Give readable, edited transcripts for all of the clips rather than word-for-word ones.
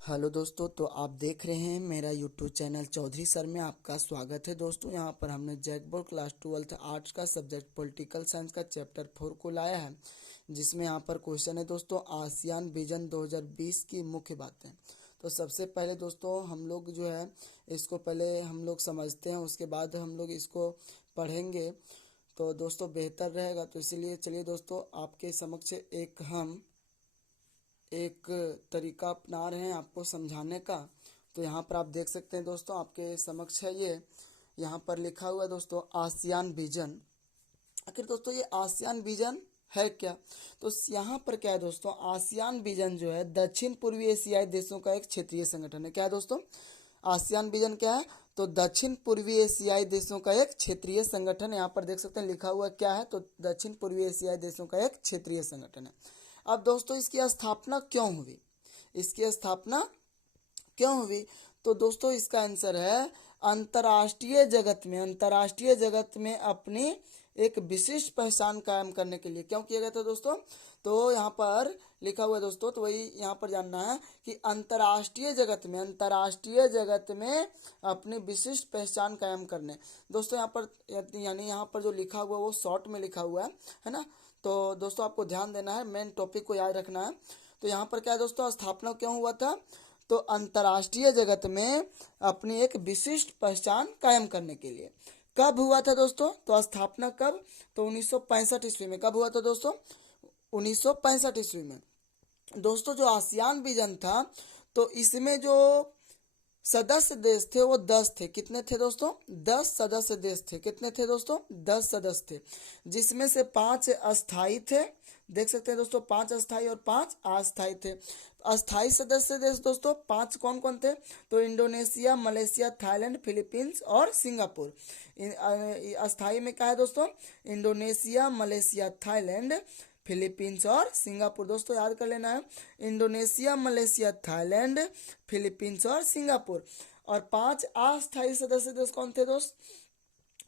Hello दोस्तों, तो आप देख रहे हैं मेरा यूट्यूब चैनल चौधरी सर में आपका स्वागत है। दोस्तों यहाँ पर हमने जैकबोर्ड क्लास 12th आर्ट्स का सब्जेक्ट पॉलिटिकल साइंस का चैप्टर 4 को लाया है, जिसमें यहाँ पर क्वेश्चन है दोस्तों आसियान विजन 2020 की मुख्य बातें। तो सबसे पहले दोस्तों हम लोग जो है इसको पहले हम लोग समझते हैं, उसके बाद हम लोग इसको पढ़ेंगे तो दोस्तों बेहतर रहेगा। तो इसीलिए चलिए दोस्तों आपके समक्ष एक तरीका अपना रहे हैं आपको समझाने का। तो यहाँ पर आप देख सकते हैं दोस्तों आपके समक्ष है ये, यहाँ पर लिखा हुआ है दोस्तों आसियान विजन। आखिर दोस्तों ये आसियान विजन है क्या? तो यहाँ पर क्या है दोस्तों, आसियान विजन जो है दक्षिण पूर्वी एशियाई देशों का एक क्षेत्रीय संगठन है। क्या है दोस्तों, आसियान विजन क्या है? तो दक्षिण पूर्वी एशियाई देशों का एक क्षेत्रीय संगठन। यहाँ पर देख सकते हैं लिखा हुआ क्या है, तो दक्षिण पूर्वी एशियाई देशों का एक क्षेत्रीय संगठन है। अब दोस्तों इसकी स्थापना क्यों हुई? इसकी स्थापना क्यों हुई? तो दोस्तों इसका आंसर है अंतर्राष्ट्रीय जगत में अपनी एक विशिष्ट पहचान कायम करने के लिए। क्यों किया गया था दोस्तों? तो यहाँ पर लिखा हुआ है दोस्तों, तो वही यहाँ पर जानना है कि अंतर्राष्ट्रीय जगत में अपनी विशिष्ट पहचान कायम करने। दोस्तों यहाँ पर यानी यहाँ पर जो लिखा हुआ है वो शॉर्ट में लिखा हुआ है ना। तो दोस्तों आपको ध्यान देना है, मेन टॉपिक को याद रखना है। तो यहाँ पर क्या है दोस्तों, स्थापना क्यों हुआ था? तो अंतर्राष्ट्रीय जगत में अपनी एक विशिष्ट पहचान कायम करने के लिए। कब हुआ था दोस्तों? तो स्थापना कब? तो 1965 ईस्वी में। कब हुआ था दोस्तों? 1965 ईस्वी में। दोस्तों जो आसियान विजन था तो इसमें जो सदस्य देश थे वो 10 थे। कितने थे दोस्तों? 10 सदस्य देश थे। कितने थे दोस्तों? 10 सदस्य थे, जिसमें से 5 अस्थाई थे। देख सकते हैं दोस्तों 5 अस्थाई और 5 अस्थाई थे। अस्थाई सदस्य देश दोस्तों 5 कौन कौन थे? तो इंडोनेशिया, मलेशिया, थाईलैंड, फिलीपींस और सिंगापुर। अस्थाई में क्या है दोस्तों? इंडोनेशिया, मलेशिया, थाईलैंड, फिलीपींस और सिंगापुर। दोस्तों याद कर लेना है, इंडोनेशिया, मलेशिया, थाईलैंड, फिलीपींस और सिंगापुर। और 5 अस्थायी सदस्य देश कौन थे दोस्त?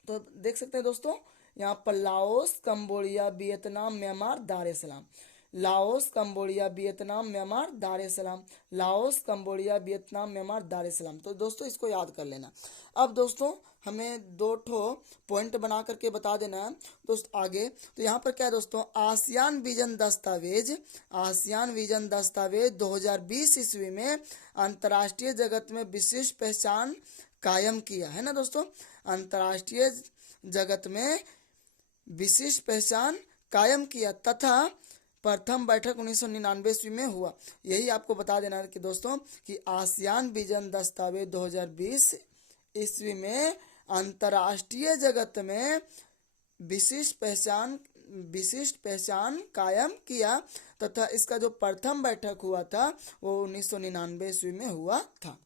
तो देख सकते हैं दोस्तों यहाँ पर लाओस, कंबोडिया, वियतनाम, म्यांमार, दार ए सलाम। लाओस, कंबोडिया, वियतनाम, म्यांमार, दार ए सलाम। लाओस, कंबोडिया, वियतनाम, म्यांमार, दार ए सलाम। तो दोस्तों इसको याद कर लेना। अब दोस्तों हमें 2 ठो पॉइंट बना करके बता देना है दोस्त आगे। तो यहाँ पर क्या है दोस्तों, आसियान विजन दस्तावेज 2020 ईस्वी में अंतर्राष्ट्रीय जगत में विशिष्ट पहचान कायम किया है ना दोस्तों। अंतर्राष्ट्रीय जगत में विशिष्ट पहचान कायम किया तथा प्रथम बैठक 1999 ईस्वी में हुआ। यही आपको बता देना है कि दोस्तों कि आसियान विजन दस्तावेज 2020 ईस्वी में अंतर्राष्ट्रीय जगत में विशिष्ट पहचान कायम किया तथा इसका जो प्रथम बैठक हुआ था वो 1999 ईस्वी में हुआ था।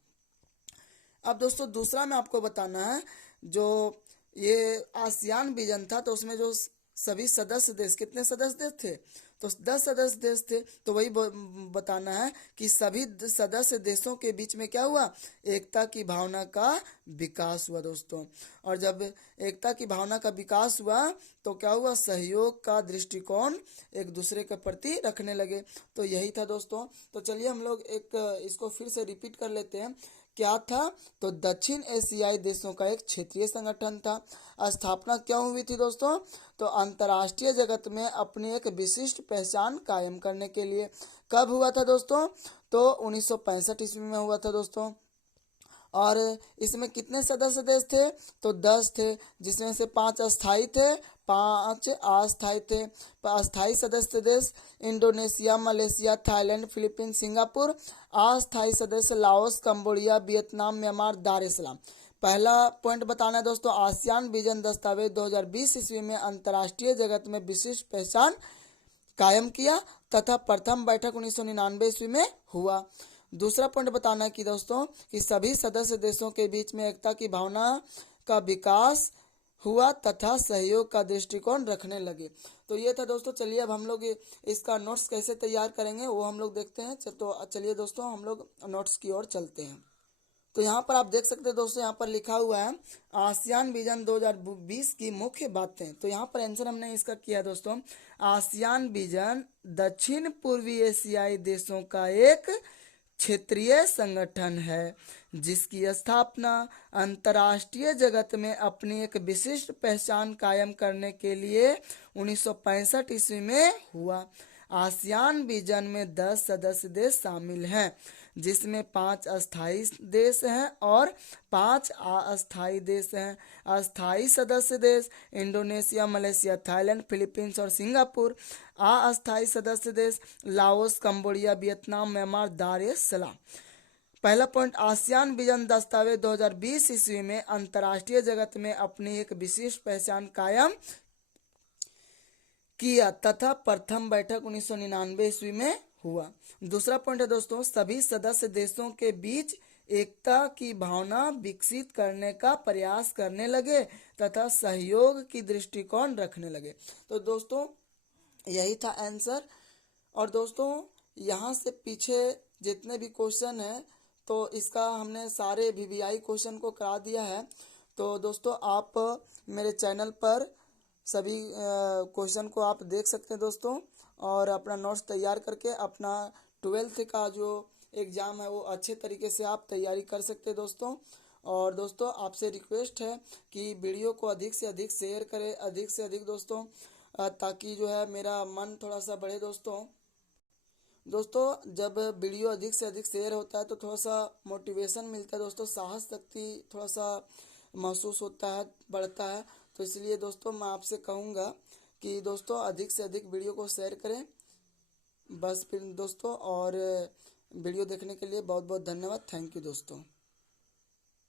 अब दोस्तों दूसरा में आपको बताना है, जो ये आसियान विजन था तो उसमें जो सभी सदस्य देश, कितने सदस्य देश थे? तो 10 सदस्य देश थे। तो वही बताना है कि सभी सदस्य देशों के बीच में क्या हुआ, एकता की भावना का विकास हुआ दोस्तों। और जब एकता की भावना का विकास हुआ तो क्या हुआ, सहयोग का दृष्टिकोण एक दूसरे के प्रति रखने लगे। तो यही था दोस्तों। तो चलिए हम लोग एक इसको फिर से रिपीट कर लेते हैं। क्या था? तो दक्षिण एशियाई देशों का एक क्षेत्रीय संगठन था। स्थापना क्यों हुई थी दोस्तों? तो अंतर्राष्ट्रीय जगत में अपनी एक विशिष्ट पहचान कायम करने के लिए। कब हुआ था दोस्तों? तो 1965 ईस्वी में हुआ था दोस्तों। और इसमें कितने सदस्य देश थे? तो 10 थे, जिसमें से 5 अस्थाई थे, 5 अस्थाई थे। अस्थाई सदस्य देश Indonesia, Malaysia, Thailand, Philippines, Singapore. अस्थाई सदस्य लाओस, कंबोडिया, वियतनाम, म्यांमार, दार ए सलाम। पहला पॉइंट बताना है दोस्तों, आसियान विजन दस्तावेज 2020 ईस्वी में अंतर्राष्ट्रीय जगत में विशिष्ट पहचान कायम किया तथा प्रथम बैठक 1999 ईस्वी में हुआ। दूसरा पॉइंट बताना है कि दोस्तों कि सभी सदस्य देशों के बीच में एकता की भावना का विकास हुआ तथा सहयोग का दृष्टिकोण रखने लगे। तो ये था दोस्तों। चलिए अब हम लोग इसका नोट्स कैसे तैयार करेंगे वो हम लोग देखते हैं। तो चलिए दोस्तों हम लोग नोट्स की ओर चलते हैं। तो यहाँ पर आप देख सकते हैं दोस्तों, यहाँ पर लिखा हुआ है आसियान विजन 2020 की मुख्य बातें। तो यहाँ पर आंसर हमने इसका किया दोस्तों, आसियान विजन दक्षिण पूर्वी एशियाई देशों का एक क्षेत्रीय संगठन है जिसकी स्थापना अंतर्राष्ट्रीय जगत में अपनी एक विशिष्ट पहचान कायम करने के लिए 1965 ईस्वी में हुआ। आसियान विजन में 10 सदस्य देश शामिल हैं, जिसमें 5 अस्थायी देश हैं और 5 अस्थायी देश हैं। अस्थायी सदस्य देश इंडोनेशिया, मलेशिया, थाईलैंड, फिलीपींस और सिंगापुर। अस्थायी सदस्य देश लाओस, कंबोडिया, वियतनाम, म्यांमार, दार एस सलाम। पहला पॉइंट, आसियान विजन दस्तावेज 2020 ईस्वी में अंतर्राष्ट्रीय जगत में अपनी एक विशिष्ट पहचान कायम किया तथा प्रथम बैठक 1999 ईस्वी में हुआ। दूसरा पॉइंट है दोस्तों, सभी सदस्य देशों के बीच एकता की भावना विकसित करने का प्रयास करने लगे तथा सहयोग की दृष्टिकोण रखने लगे। तो दोस्तों यही था आंसर। और दोस्तों यहाँ से पीछे जितने भी क्वेश्चन हैं तो इसका हमने सारे VVI क्वेश्चन को करा दिया है। तो दोस्तों आप मेरे चैनल पर सभी क्वेश्चन को आप देख सकते हैं दोस्तों, और अपना नोट्स तैयार करके अपना 12th का जो एग्ज़ाम है वो अच्छे तरीके से आप तैयारी कर सकते हैं दोस्तों। और दोस्तों आपसे रिक्वेस्ट है कि वीडियो को अधिक से अधिक शेयर करें, अधिक से अधिक दोस्तों, ताकि जो है मेरा मन थोड़ा सा बढ़े दोस्तों। जब वीडियो अधिक से अधिक शेयर होता है तो थोड़ा सा मोटिवेशन मिलता है दोस्तों, साहस शक्ति थोड़ा सा महसूस होता है, बढ़ता है। तो इसलिए दोस्तों मैं आपसे कहूँगा कि दोस्तों अधिक से अधिक वीडियो को शेयर करें। बस फिर दोस्तों, और वीडियो देखने के लिए बहुत बहुत धन्यवाद। थैंक यू दोस्तों।